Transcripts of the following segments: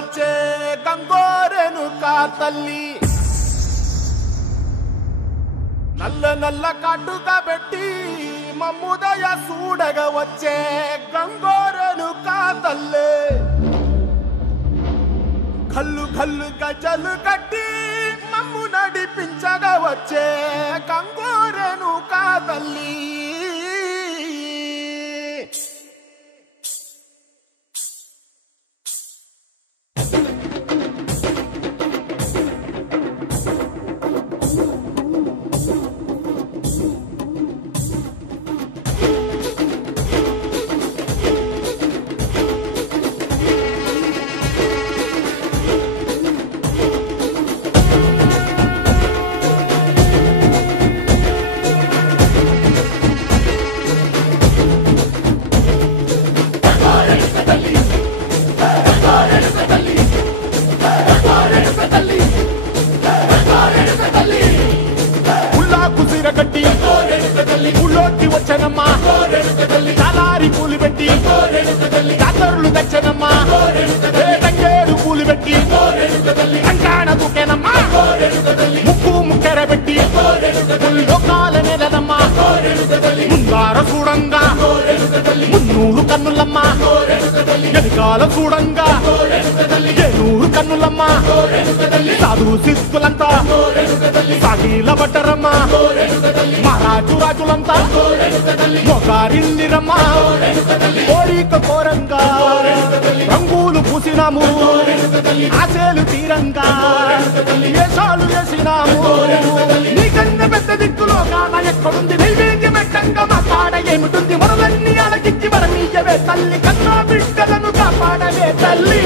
వచ్చే గంగోరేణుకా తల్లి నల్ల నల్ల కాటుగా పెట్టి మమ్ముదయ చూడగా వచ్చే గంగోరేణుకా తల్లి కల్లు కల్లు గజలు కట్టి మమ్ము నడిపించగా వచ్చే గంగోరేణుకా తల్లి ఊళ్ళోకి వచ్చనమ్మా చాలారి పూలు పెట్టి జాతరులు తెచ్చనమ్మా తంగేడు పూలు పెట్టి కంకాణ దూకేనమ్మా ముక్కు ముక్కెర పెట్టి లోకాల నెలనమ్మా ముందార చూడంగా మున్నూరు కన్నులమ్మా వెనకాల చూడంగా ఏనూరు కన్నులమ్మా సాధు సిద్ధులంతా సాగిల బట్టరమ్మా మహారాజు రాజులంతా మొగారిల్లిరమ్మా కోరిక కోరంగా రంగులు పూసినాము ఆశలు తీరంగా వేషాలు వేసినాము నీకన్నా పెద్ద దిక్కులో కాన ఎక్కడుంది నైవేద్యం ఎట్టంగా మా కాడ ఏమిటుంది మనలన్నీ అలకిచ్చి వరమీయవే తల్లి కన్నా బిడ్డలను కాపాడవే తల్లి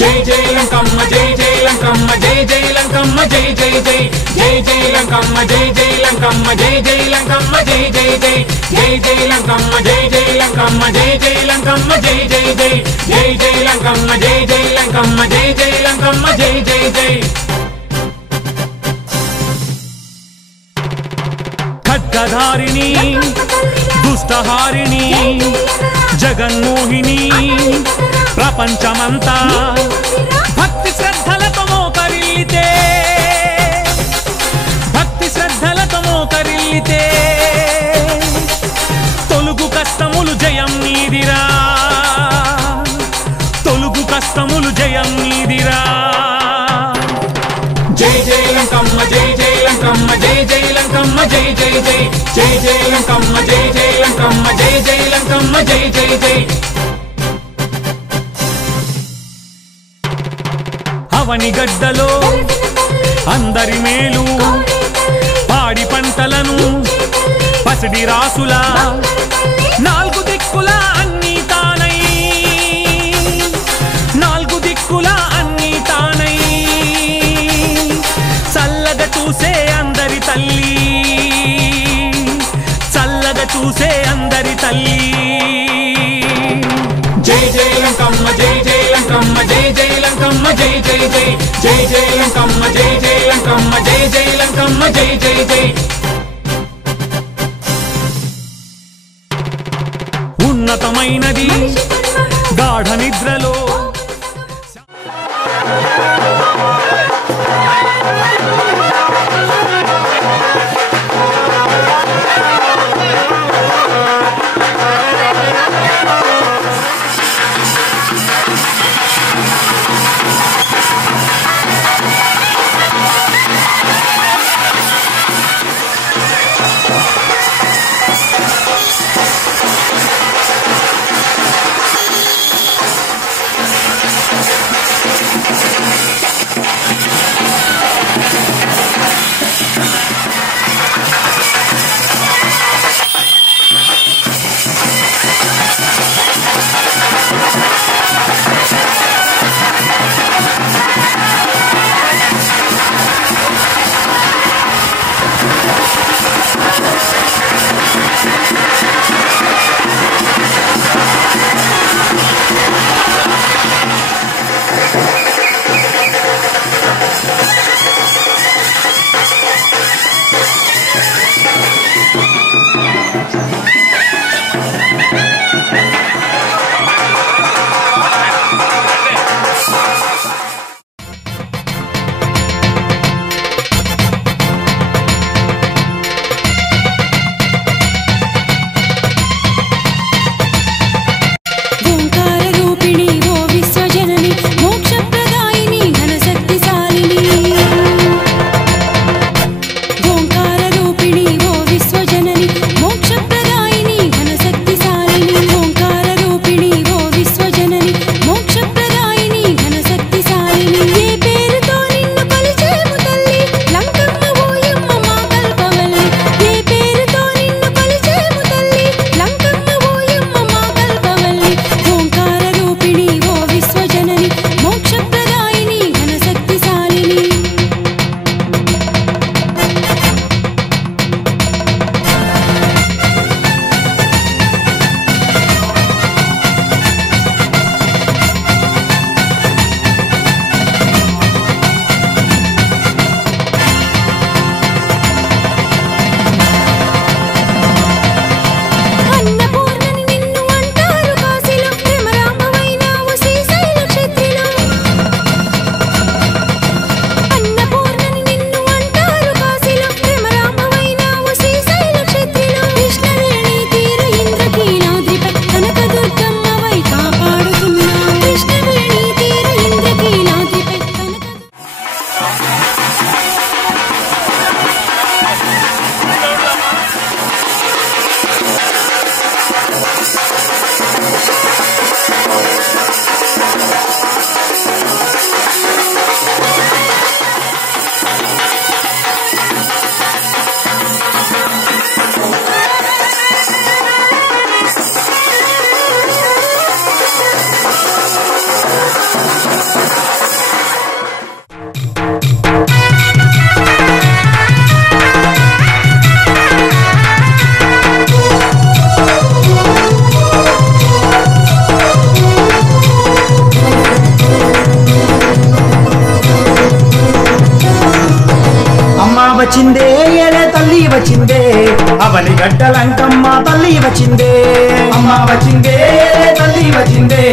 జై జై లంకమ్మ జై జై లంకమ్మ జై జై లంకమ్మ జై జై జై జై జై లంకమ్మ జై జై లంకమ్మ జై జై లంకమ్మ జై జై జై జై జై లంకమ్మ జై జై లంకమ్మ జై జై లంకమ్మ జై జై జై జై జై లంకమ్మ జై జై లంకమ్మ జై జై లంకమ్మ జై జై జై ఖడ్గధారిణి దుష్టహారిణి జగన్మోహిని ప్రపంచమంతా భక్తి శ్రద్ధలతో మోకరిల్లితే భక్తి శ్రద్ధలతో మోకరిల్లితే తొలుగు కష్టములు జయం నీదిరా తొలుగు కష్టములు జయం నీదిరా జై జై లంకమ్మ జై జై లంకమ్మ జై జై లంకమ్మ జై జై జై జై జై లంకమ్మ జై జై లంకమ్మ జై జై లంకమ్మ జై జై జై అవని గడ్డలో అందరి మేలు పాడి పంటలను పసిడి రాసుల నాలుగు దిక్కుల అన్ని తానై నాలుగు దిక్కుల అన్ని తానై చల్లగా చూసే అందరి తల్లి చల్లగా చూసే అందరి తల్లి జై జై లంకమ్మ జై జై లంకమ్మ జై జై లంకమ్మ జై జై జై జై జై లంకమ్మ జై జై లంకమ్మ జై జై లంకమ్మ జై జై జై ఉన్నతమైనది గాఢ నిద్రలో గడ్డలంకమ్మ తల్లి వచ్చిందే అమ్మ వచ్చిందే తల్లి వచ్చిందే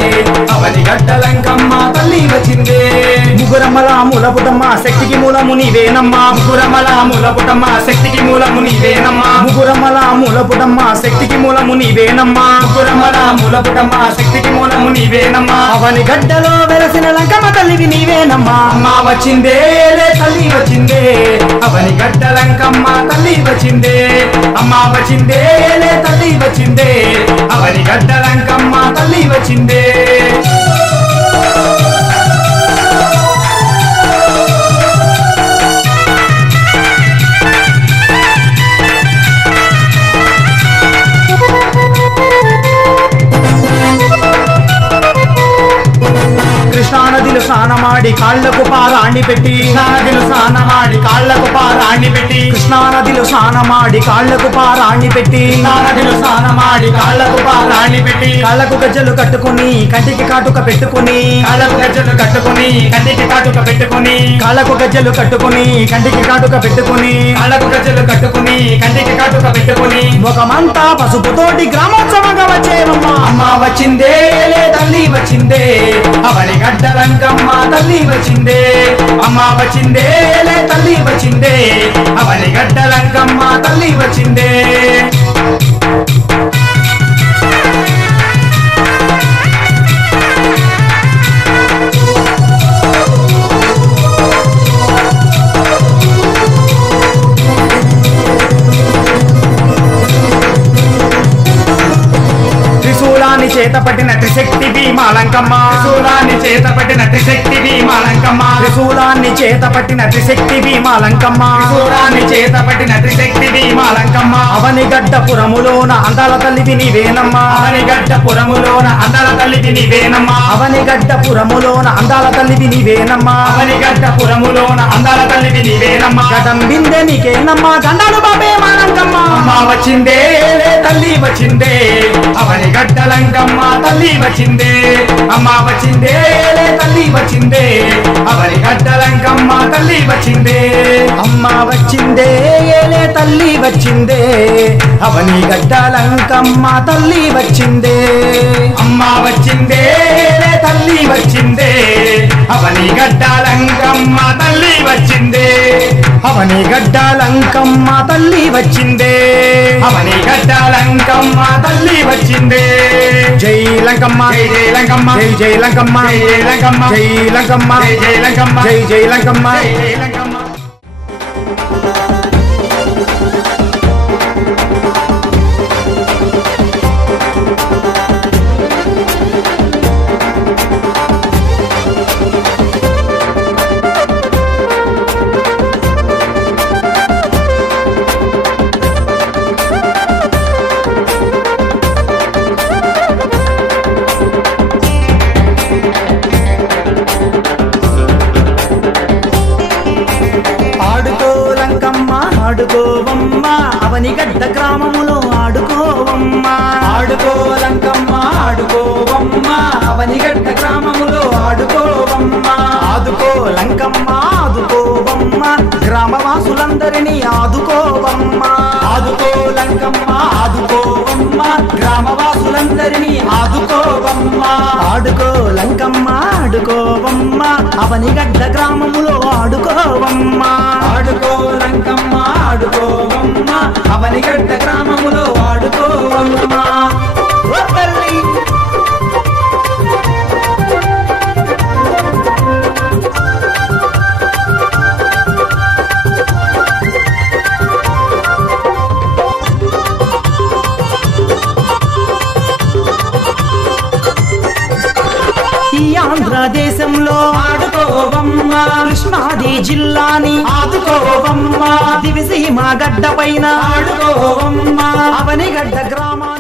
అవని గడ్డలంకమ్మ తల్లి వచ్చిందే ముగురమ్మల మూలపుటమ్మ శక్తికి మూలము నీవేనమ్మా ముగురమ్మల మూలపుటమ్మ శక్తికి మూలము నీవేనమ్మా ముగురమ్మల మూలపుటమ్మ శక్తికి మూలము నీవేనమ్మా ముగురమ్మల మూలపుటమ్మ శక్తికి మూలము నీవేనమ్మా అవని గడ్డలో వెలసిన లంకమ్మ తల్లివి నీవేనమ్మా అమ్మ వచ్చిందే తల్లి వచ్చిందే అవని గడ్డలంకమ్మ తల్లి వచ్చిందే అమ్మ వచ్చిందే తల్లి వచ్చిందే అవని గడ్డలంకమ్మ తల్లి వచ్చిందే కృష్ణానదిలో స్నానమాడి కాళ్లకు పారాణి పెట్టి నదిలో స్నానమాడి కాళ్లకు పారాణి పెట్టి కృష్ణానదిలో స్నానమాడి కాళ్లకు పారాణి పెట్టి నదిలో స్నానమాడి కాళ్లకు పారాణి పెట్టి కాళ్లకు గజ్జలు కట్టుకుని కంటికి కాటుక పెట్టుకుని కాళ్ళకు గజ్జలు కట్టుకుని కంటికి కాటుక పెట్టుకుని కాళ్లకు గజ్జలు కట్టుకుని కంటికి కాటుక పెట్టుకుని కాళ్ళకు గజ్జలు కట్టుకుని కంటికి కాటుక పెట్టుకుని ముఖమంతా పసుపుతోటి గ్రామోత్సవంగా వచ్చేవమ్మా అమ్మ వచ్చిందే తల్లి వచ్చిందే అవని గడ్డలంకమ్మ తల్లి వచ్చిందే అమ్మ వచ్చిందే తల్లి వచ్చిందే అవని గడ్డలంకమ్మ తల్లి వచ్చిందే త్రిశూలాన్ని చేతపట్టిన త్రిశక్తి భీమాలంకమ్మ త్రిశూలాన్ని చేతపట్టిన త్రిశక్తి భీమాలంకమ్మ త్రిశూలాన్ని చేతపట్టిన త్రిశక్తి భీమాలంకమ్మ త్రిశూలాన్ని చేతపట్టిన త్రిశక్తి భీమాలంకమ్మ అవని గడ్డపురములోన అందాల తల్లివి నీవేనమ్మా అవని గడ్డపురములోన అందాల తల్లివి నీవేనమ్మా అవని గడ్డపురములోన అందాల తల్లివి నీవేనమ్మా అవని గడ్డపురములోన అందాల తల్లివి నీవేనమ్మా గడం బిందె నీకేనమ్మా గండాలు బాబే మాలంకమ్మ అమ్మ వచ్చిందే తల్లి వచ్చిందే అవని గడ్డలంకమ్మ తల్లి వచ్చిందే అమ్మ వచ్చిందే తల్లి వచ్చిందే అవని గడ్డలంకమ్మ తల్లి వచ్చిందే అమ్మ వచ్చిందే ఏలే తల్లి వచ్చిందే అవని గడ్డలంకమ్మ తల్లి వచ్చిందే అమ్మ వచ్చిందే తల్లి వచ్చిందే అవని గడ్డలంకమ్మ తల్లి వచ్చిందే అవని గడ్డలంకమ్మ తల్లి వచ్చిందే అవని గడ్డలంకమ్మ తల్లి వచ్చిందే జై లంకమ్మ జై జై లంకమ్మ జై జై లంకమ్మ జై జై లంకమ్మ జై లంకమ్మ జై జై లంకమ్మ జై జై లంకమ్మ జై జై లంకమ్మ ఆడుకోవమ్మ అవని గడ్డ గ్రామములో ఆడుకోవమ్మ ఆడుకో లంకమ్మ ఆడుకోవమ్మ అవని గడ్డ గ్రామములో ఆడుకోవమ్మ ఆదుకో లంకమ్మ ఆదుకోవమ్మ గ్రామవాసులందరినీ ఆదుకోవమ్మ ఆదుకో లంకమ్మ ఆదుకోవమ్మ గ్రామవాసులందరినీ ఆదుకోవమ్మ ఆడుకో లంకమ్మ ఆడుకోవమ్మ అవని గడ్డ గ్రామములో ఆడుకోవమ్మ ఆడుకో లంకమ్మ ఆడుకోవమ్మ అవని గడ్డ గ్రామములో ఆడుకోవమ్మ ఓ తల్లి ఈ ఆంధ్రదేశంలో ఆడుకోవమ్మ కృష్ణాది జిల్లాని ఆదుకోవమ్మ దివిసీమ గడ్డ పైన ఆడుకోవమ్మ అవని గడ్డ గ్రామాన్ని